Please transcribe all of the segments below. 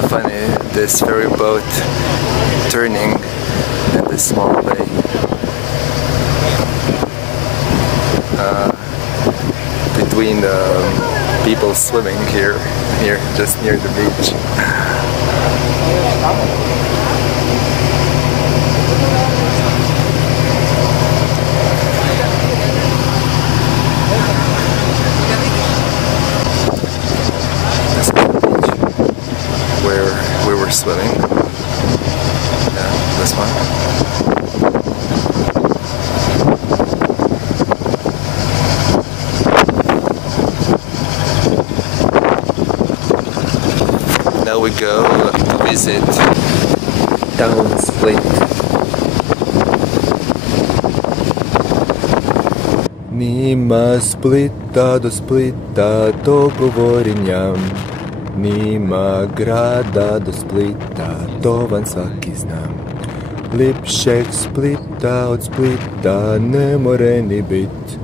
so funny, this ferry boat turning in this small bay. Between the people swimming here, just near the beach. This is the beach where we were swimming. Yeah, this one. Now we go to visit town Split. Nima Splita do Splita, to govorim ja. Nima grada do Splita, to van svaki zna. Lipšeg Splita od Splita ne more ni bit.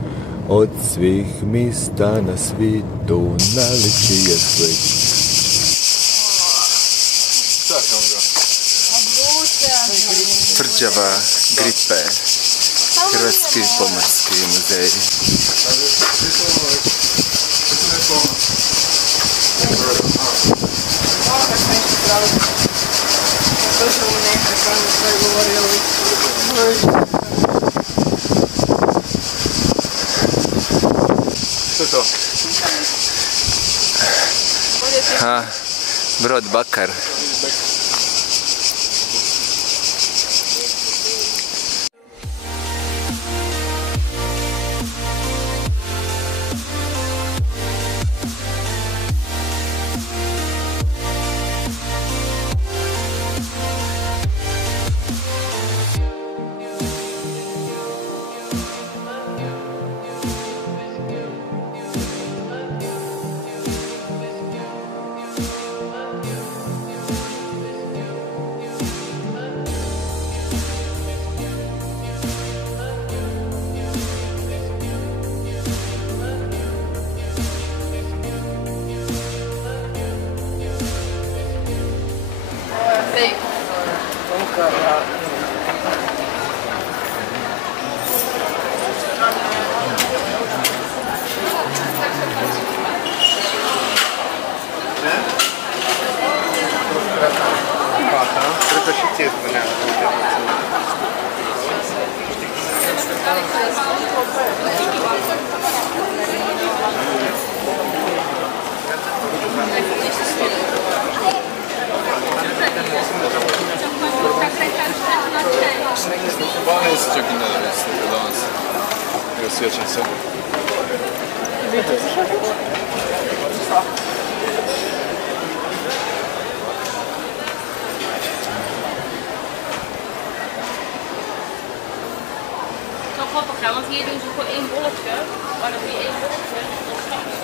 Od svih mista na svitu najlepši je Split. Tvrđava gripe, Hrvatski pomorski muzej. Što je to? Brod Bakar. Rozswiecza się. Zo grappig gaan, want hier doen ze gewoon één bolletje, maar dan doe je één bolletje en dan straks.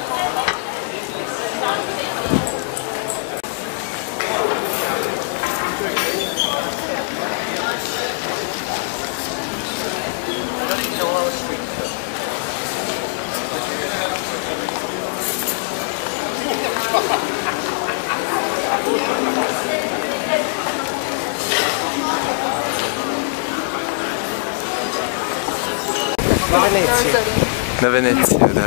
Na Veneciju, da.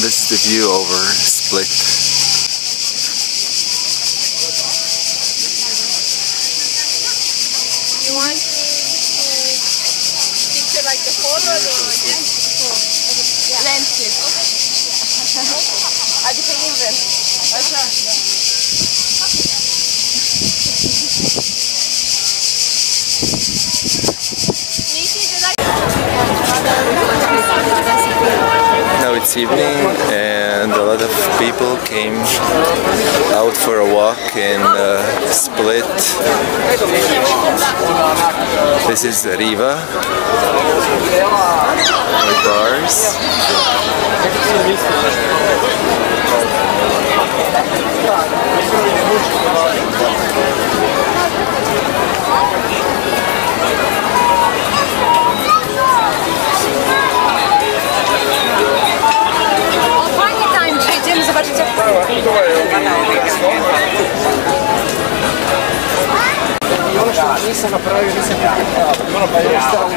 This is the view over Split. You want to picture like the photo or landscape? Hadi peyin ver. Aşağı. Now it's evening and a lot of people came out for a walk in Split. This is the Riva with bars. Fajnie tańczy, idziemy zobaczyć jak nisam napravio, nisam ono pa je stao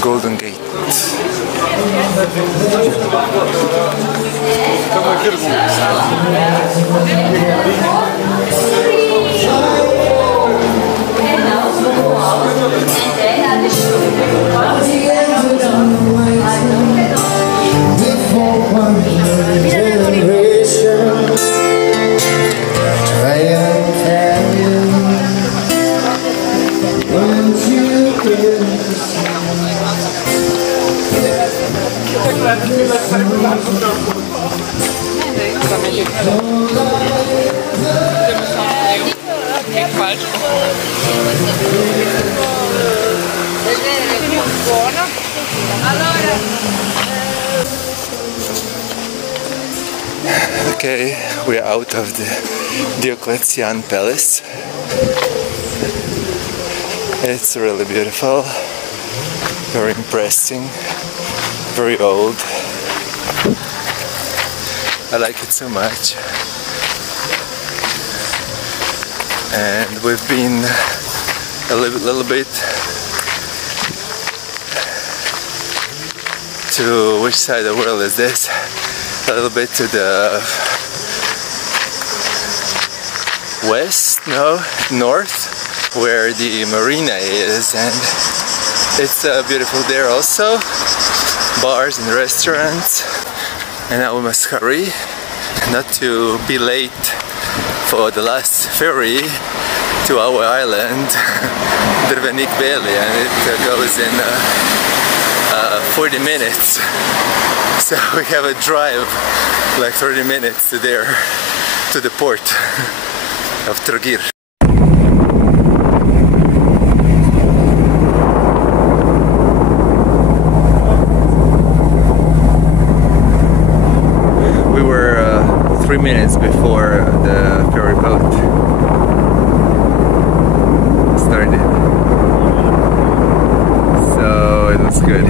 Golden Gate. Okay, we're out of the Diocletian Palace. It's really beautiful, very impressive, very old. I like it so much. And we've been a little bit to which side of the world is this? A little bit to the west, no, north, where the marina is, and it's beautiful there also. Bars and restaurants, and now we must hurry not to be late for the last ferry to our island, Drvenik Beli, and it goes in 40 minutes. So we have a drive like 30 minutes to there, to the port of Trogir. minutes before the ferry boat started. So it was good.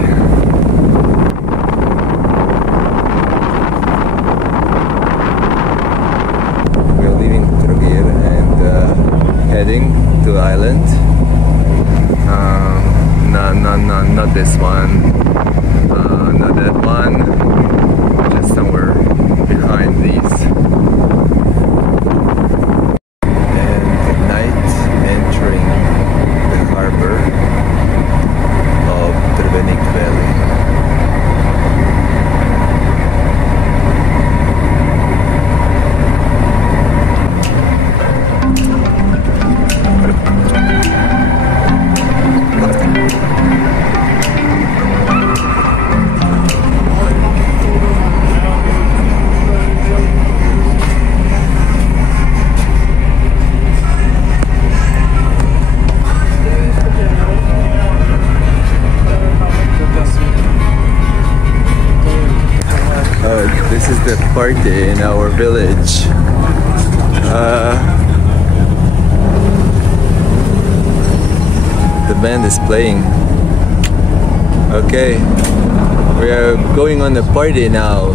We're leaving Trogir and heading to the island. No, not this one. Not that one. Just somewhere behind these. And at night, entering the harbor of Trvenik Valley. This is the party in our village. The band is playing. Okay, we are going on the party now.